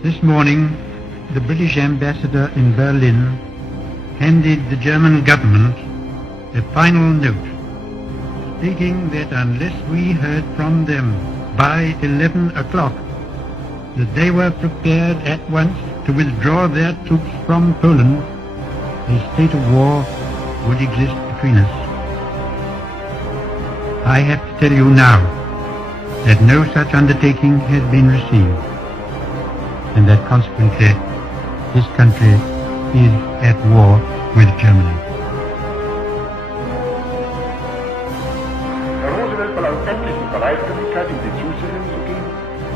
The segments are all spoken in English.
This morning, the British ambassador in Berlin handed the German government a final note stating that unless we heard from them by 11 o'clock, that they were prepared at once to withdraw their troops from Poland, a state of war would exist between us. I have to tell you now that no such undertaking has been received, and that consequently this country is at war with Germany. Herr Roosevelt verlangt endlich die Bereitwilligkeit, in die Zusicherung zu geben,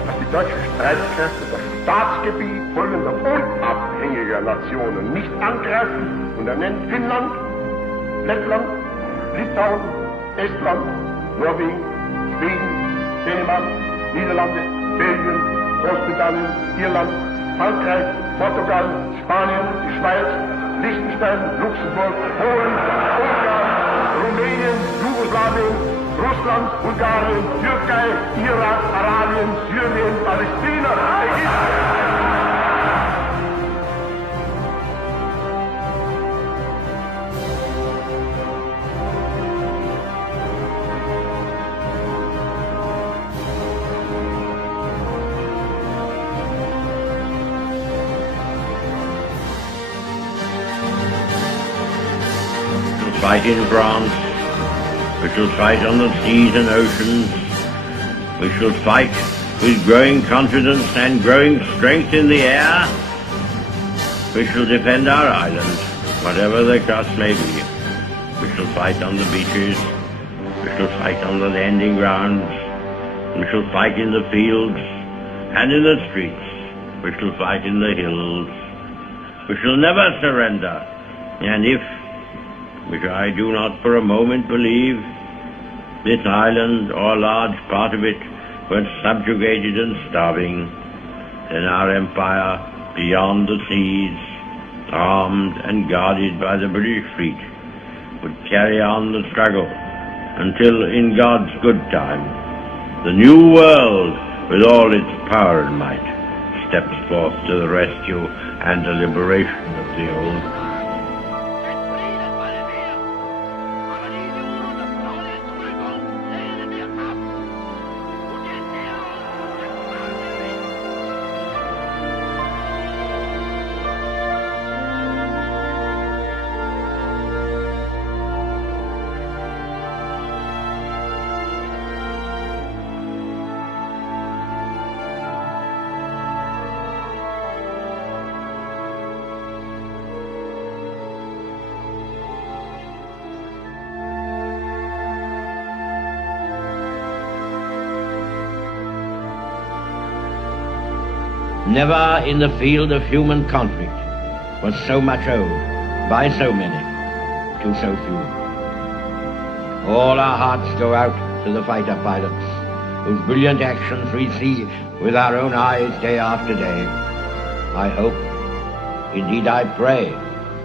dass die deutschen Streitkräfte das Staatsgebiet folgender unabhängiger Nationen nicht angreifen, und er nennt Finnland, Lettland, Litauen, Estland, Norwegen, Schweden, Dänemark, Niederlande, Belgien, Großbritannien, Irland, Frankreich, Portugal, Spanien, die Schweiz, Liechtenstein, Luxemburg, Polen, Ungarn, Rumänien, Jugoslawien, Russland, Bulgarien, Türkei, Irak, Arabien, Syrien, Palästina, Ägypten. Fight in France, we shall fight on the seas and oceans, we shall fight with growing confidence and growing strength in the air, we shall defend our island, whatever the cost may be. We shall fight on the beaches, we shall fight on the landing grounds, we shall fight in the fields and in the streets, we shall fight in the hills, we shall never surrender, and if, which I do not for a moment believe, this island or a large part of it were subjugated and starving, then our empire beyond the seas, armed and guarded by the British fleet, would carry on the struggle until, in God's good time, the new world, with all its power and might, steps forth to the rescue and the liberation of the old. Never in the field of human conflict was so much owed by so many to so few. All our hearts go out to the fighter pilots, whose brilliant actions we see with our own eyes day after day. I hope, indeed I pray,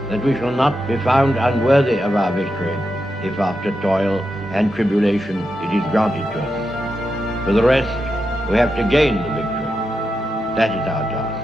that we shall not be found unworthy of our victory, if after toil and tribulation it is granted to us. For the rest, we have to gain the victory. That is our task.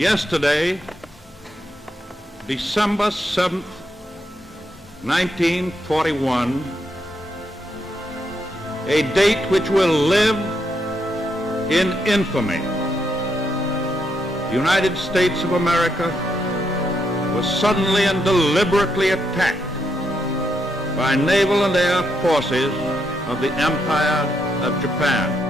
Yesterday, December 7th, 1941, a date which will live in infamy. The United States of America was suddenly and deliberately attacked by naval and air forces of the Empire of Japan.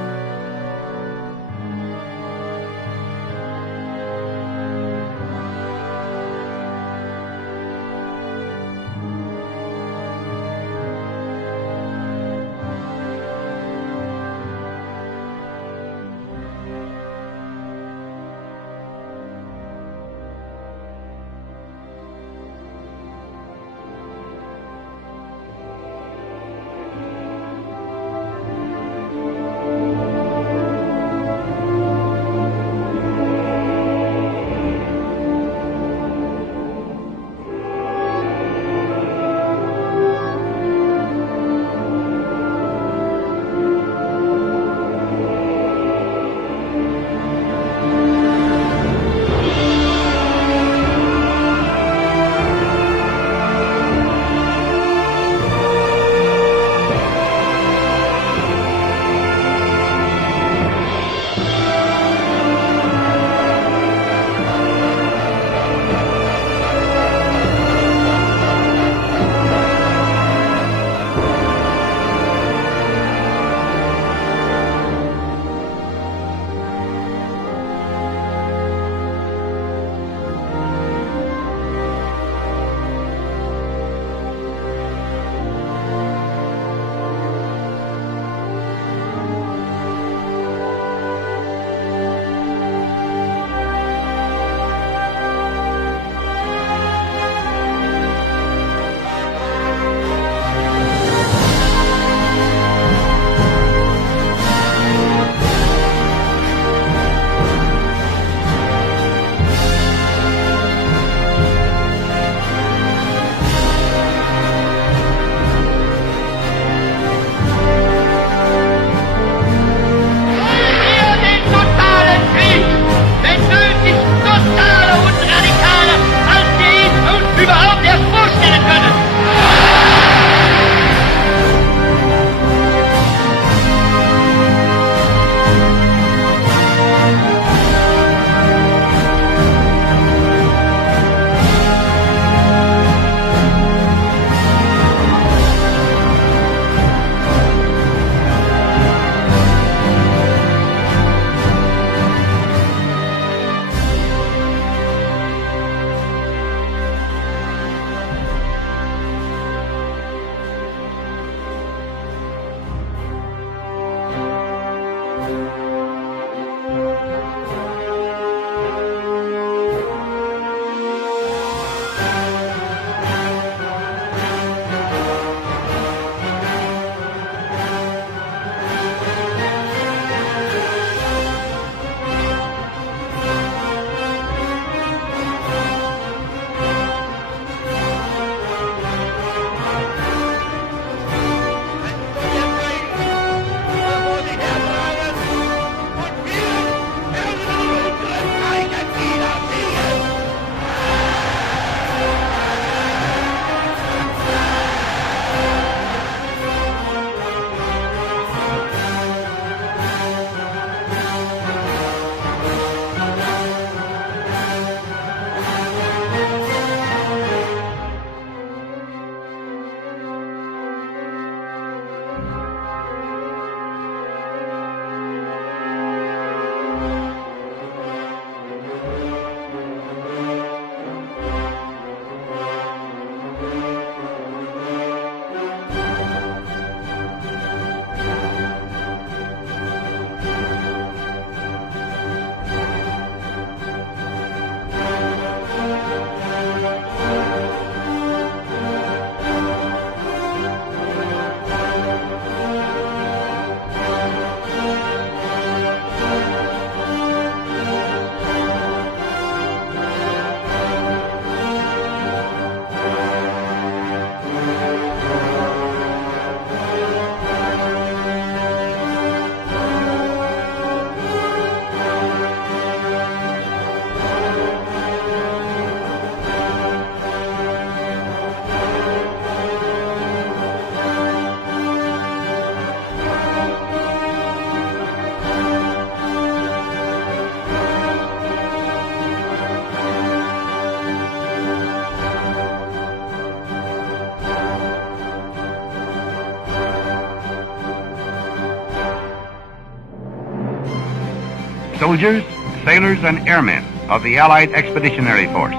soldiers, sailors, and airmen of the Allied Expeditionary Force.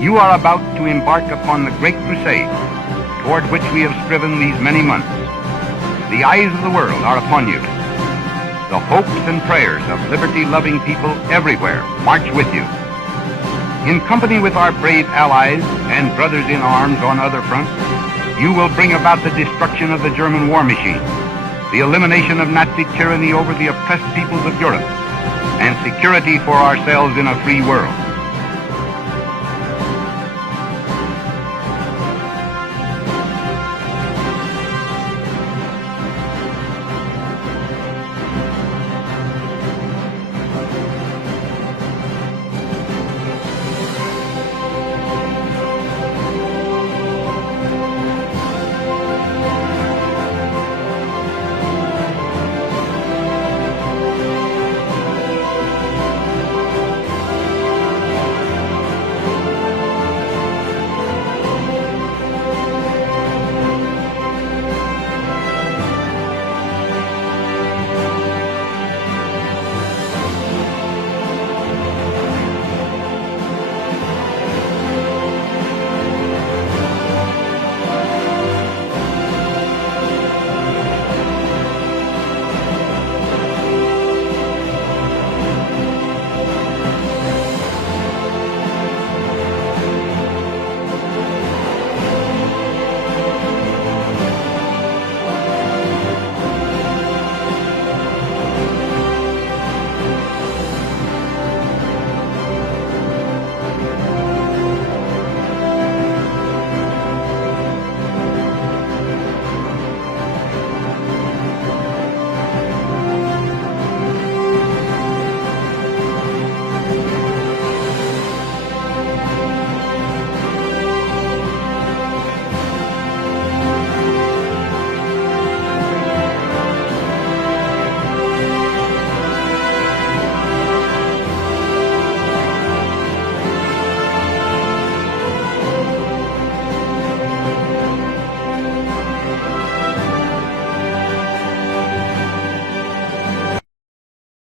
You are about to embark upon the great crusade toward which we have striven these many months. The eyes of the world are upon you. The hopes and prayers of liberty-loving people everywhere march with you. In company with our brave allies and brothers in arms on other fronts, you will bring about the destruction of the German war machine, the elimination of Nazi tyranny over the oppressed peoples of Europe, and security for ourselves in a free world.